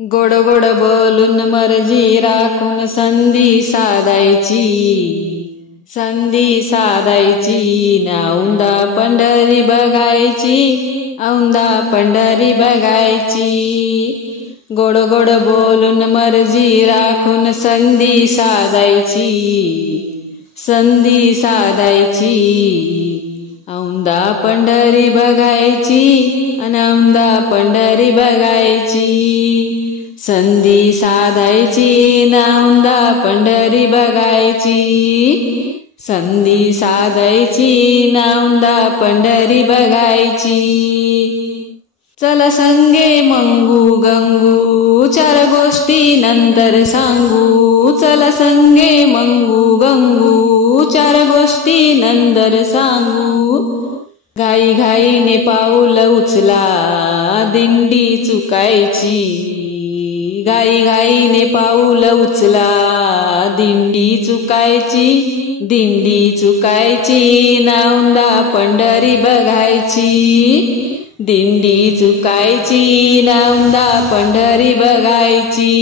गोड गोड बोलून मर्जी राखून संधी साधायची, संधी साधायची ना औंधा पंढरी बघायची, औंधा पंढरी बघायची। गोड गोड बोलून मर्जी राखून संधी साधायची, संधी साधायची, औंधा पंढरी बघायची, औंधा पंढरी बघायची। संधी साधायची ना औंधा पंढरी बघायची, संधी साधायची ना औंधा पंढरी बघायची। चल संगे मंगू गंगू चार गोष्टी नंतर सांगू, चल संगे मंगू गंगू चार गोष्टी नंतर सांगू। घाई घाईने पाऊल उचला दिंडी चुकायची, घाई घाईने पाऊल उचला दिंडी चुकायची, दिंडी चुकायची ना औंधा पंढरी बघायची, दिंडी चुकायची ना औंधा पंढरी बघायची।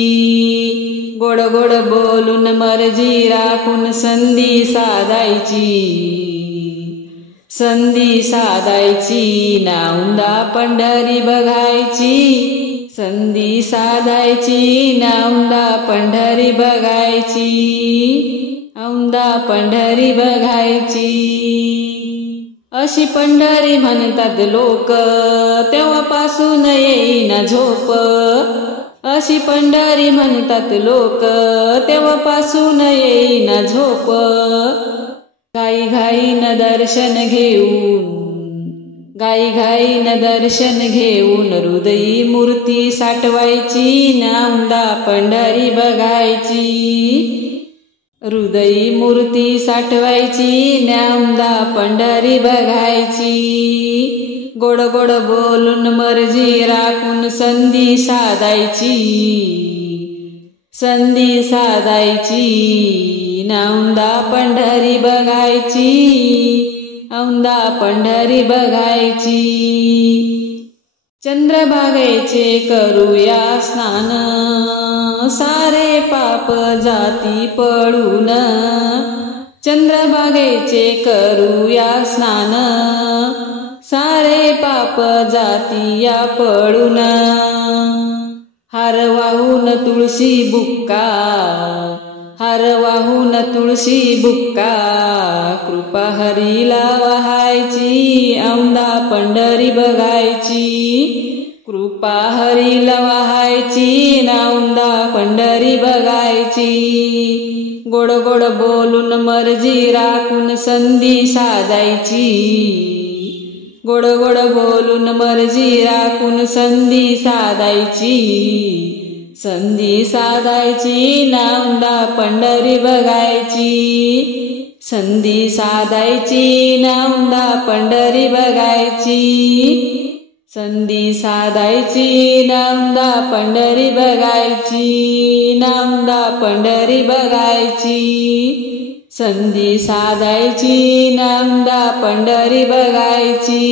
गोड गोड बोलून मर्जी राखून संधी साधायची, संधी साधायची ना औंधा पंढरी बघायची, संधी साधायची ना औंधा पंढरी बघायची, औंधा पंढरी बघायची। अशी पंढरी म्हणतात लोक तेव्हापासून येईना झोप, अशी पंढरी म्हणतात लोक तेव्हापासून येईना झोप। घाई घाईन दर्शन घेऊन, घाई घाईन दर्शन घेऊन हृदयी मूर्ती साठवायची ना औंधा पंढरी बघायची, हृदयी मूर्ती साठवायची ना औंधा पंढरी बघायची। गोड गोड बोलून मर्जी राखून संधी साधायची, संधी साधायची ना औंधा पंढरी बघायची, औंधा पंढरी बघायची। चंद्रभागेचे करूया स्नान सारे पाप जाती पळून, चंद्रभागेचे करूया स्नान सारे पाप जाती या पळून। हार वाहून तुळशी बुक्का, हार वाहून तुळशी बुक्का कृपा हरीला वाहायची, औंधा पंढरी बघायची, कृपा हरीला वाहायची ना औंधा पंढरी बघायची। गोड गोड बोलून मर्जी राखून संधी साधायची, गोड गोड बोलून मर्जी राखून संधी साधायची, संधी साधायची ना औंधा पंढरी बघायची, संधी साधायची ना औंधा पंढरी बघायची, संधी साधायची ना औंधा पंढरी बघायची, ना औंधा पंढरी बघायची, संधी साधायची ना औंधा पंढरी बघायची।